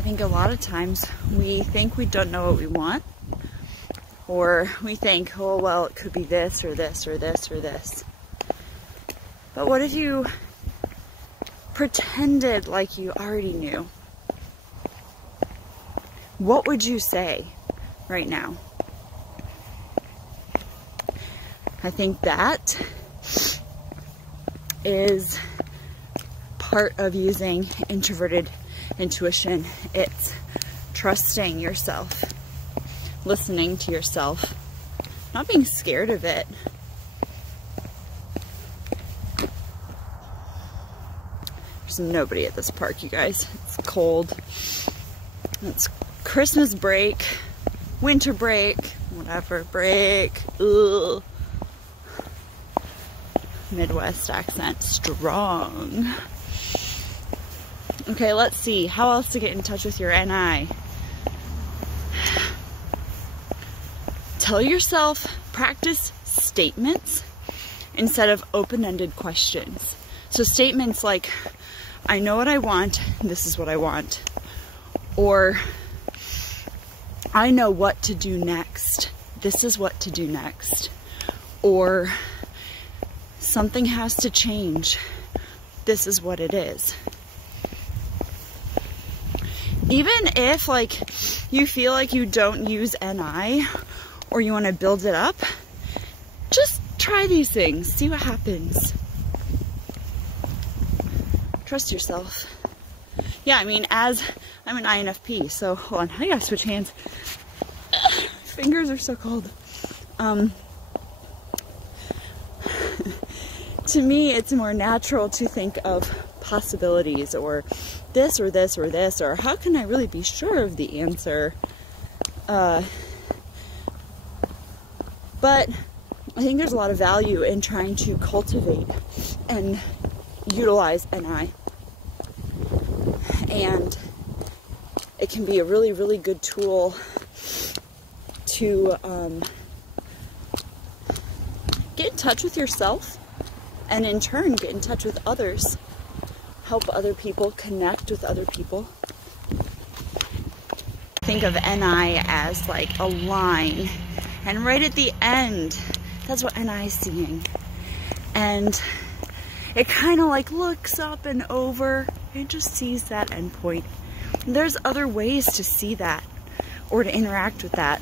I think a lot of times we think we don't know what we want, or we think, oh, well, it could be this or this or this or this. But what if you pretended like you already knew? What would you say right now? I think that is part of using introverted intuition. It's trusting yourself, listening to yourself, not being scared of it. There's nobody at this park, you guys. It's cold. It's Christmas break, winter break, whatever break. Ugh. Midwest accent strong. Okay, let's see. How else to get in touch with your NI? Tell yourself, practice statements instead of open-ended questions. So statements like, I know what I want, this is what I want. Or, I know what to do next, this is what to do next. Or, something has to change, this is what it is. Even if like you feel like you don't use NI or you want to build it up, just try these things, see what happens. Trust yourself. Yeah, I mean, as I'm an INFP, so hold on, I gotta switch hands. Fingers are so cold. To me, it's more natural to think of possibilities, or this or this or this, or how can I really be sure of the answer? But I think there's a lot of value in trying to cultivate and utilize NI. And it can be a really, really good tool to get in touch with yourself, and in turn get in touch with others. Help other people, connect with other people. Think of NI as like a line, and right at the end, that's what NI is seeing. And it kind of like looks up and over, it just sees that end point. And there's other ways to see that or to interact with that.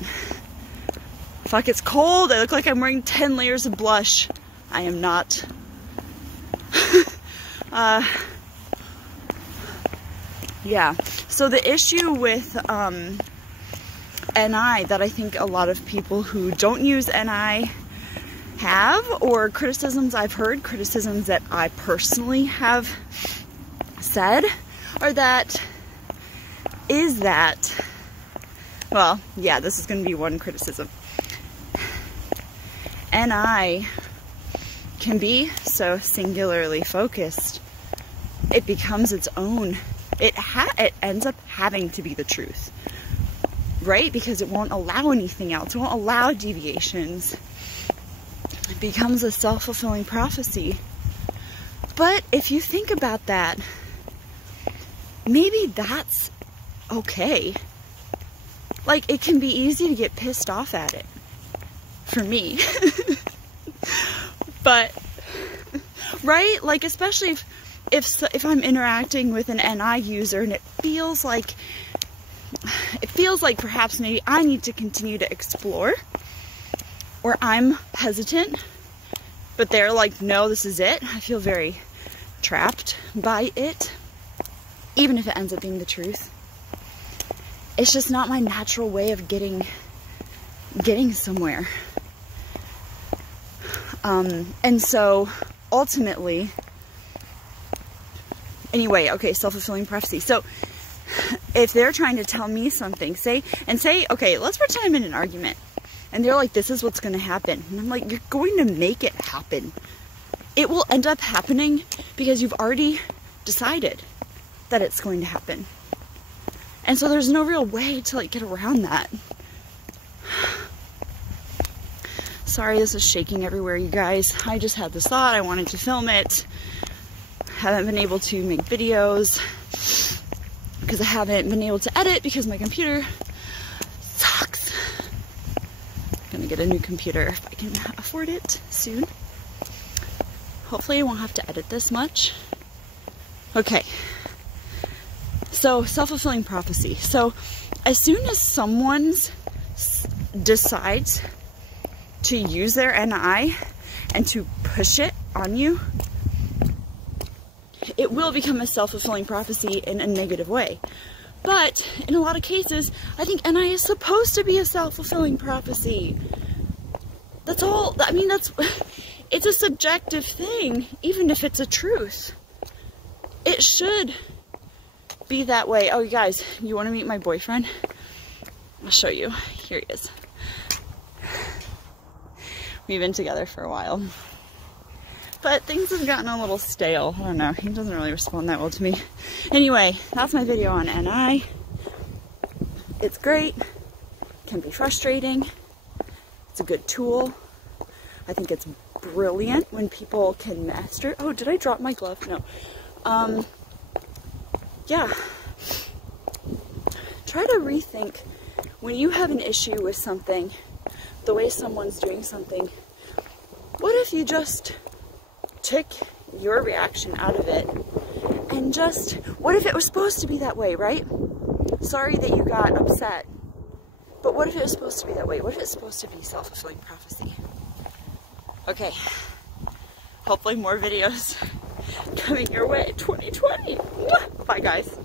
Fuck, it's cold. I look like I'm wearing 10 layers of blush. I am not. Yeah, so the issue with NI that I think a lot of people who don't use NI have, or criticisms I've heard, criticisms that I personally have said, are that, well, yeah, this is going to be one criticism. NI can be so singularly focused, it becomes its own. It ends up having to be the truth, right? Because it won't allow anything else. It won't allow deviations. It becomes a self-fulfilling prophecy. But if you think about that, maybe that's okay. Like, it can be easy to get pissed off at it. For me. But, right? Like, especially if I'm interacting with an NI user and it feels like perhaps maybe I need to continue to explore, or I'm hesitant, but they're like, no, this is it. I feel very trapped by it, even if it ends up being the truth. It's just not my natural way of getting somewhere. And so ultimately, anyway, okay, self-fulfilling prophecy. So if they're trying to tell me something, say, okay, let's pretend I'm in an argument, and they're like, this is what's going to happen. And I'm like, you're going to make it happen. It will end up happening because you've already decided that it's going to happen. And so there's no real way to like get around that. Sorry, this is shaking everywhere, you guys. I just had this thought. I wanted to film it. Haven't been able to make videos because I haven't been able to edit because my computer sucks. I'm gonna get a new computer if I can afford it soon. Hopefully I won't have to edit this much. Okay, so self-fulfilling prophecy. So as soon as someone decides to use their NI and to push it on you, it will become a self-fulfilling prophecy in a negative way. But in a lot of cases, I think NI is supposed to be a self-fulfilling prophecy. That's all. I mean, it's a subjective thing, even if it's a truth. It should be that way. Oh, you guys, you want to meet my boyfriend? I'll show you. Here he is. We've been together for a while. But things have gotten a little stale. I don't know. He doesn't really respond that well to me. Anyway, that's my video on NI. It's great. Can be frustrating. It's a good tool. I think it's brilliant when people can master. Oh, did I drop my glove? No. Yeah. Try to rethink when you have an issue with something, the way someone's doing something. What if you just took your reaction out of it and just, what if it was supposed to be that way, right? Sorry that you got upset, but what if it was supposed to be that way? What if it's supposed to be self-fulfilling prophecy? Okay, hopefully more videos coming your way 2020. Bye guys.